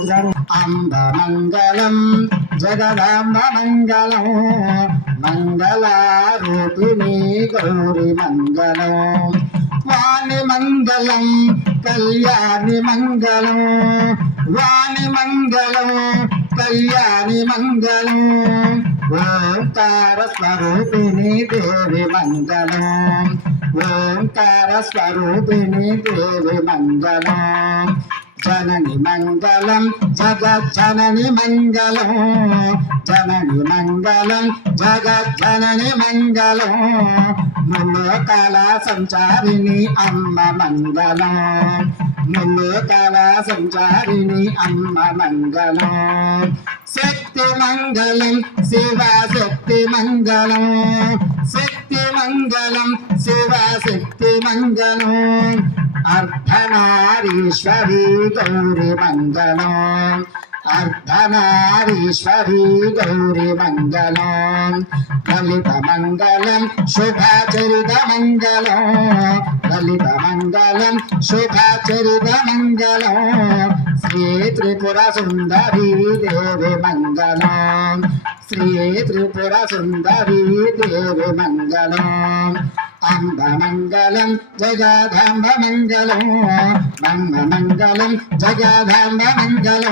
అంబ మంగళం జగదాంబ మంగళం మంగళారూపిణి గౌరి మంగళం వాణి మంగళం కళ్యాణి మంగళం వాణి మంగళం కళ్యాణి మంగళం ఓంకార స్వరూపిణి దేవి మంగళం ఓంకార స్వరూపిణి దేవి మంగళం జనని మంగళం జగజ్జనని మంగళం జనని మంగళం జగజ్జనని మంగళం ముల్లోకాల సంచారిణి అమ్మ మంగళం ముల్లోకాల సంచారిణి అమ్మ మంగళం శక్తి మంగళం శివ శక్తి మంగళం శక్తి మంగళం శివ శక్తి మంగళం అర్ధనారీశ్వరీ గౌరి మంగళం అర్ధనారీశ్వరీ గౌరి మంగళం లలిత మంగళం శుభచరిత మంగళం లలిత మంగళం శుభచరిత మంగళం శ్రీ త్రిపుర సుందరీ దేవి మంగళం శ్రీ త్రిపుర సుందరీ దేవి మంగళం అంబ మంగళం జగదాంబ మంగళం మంగళం జగదాంబ మంగళం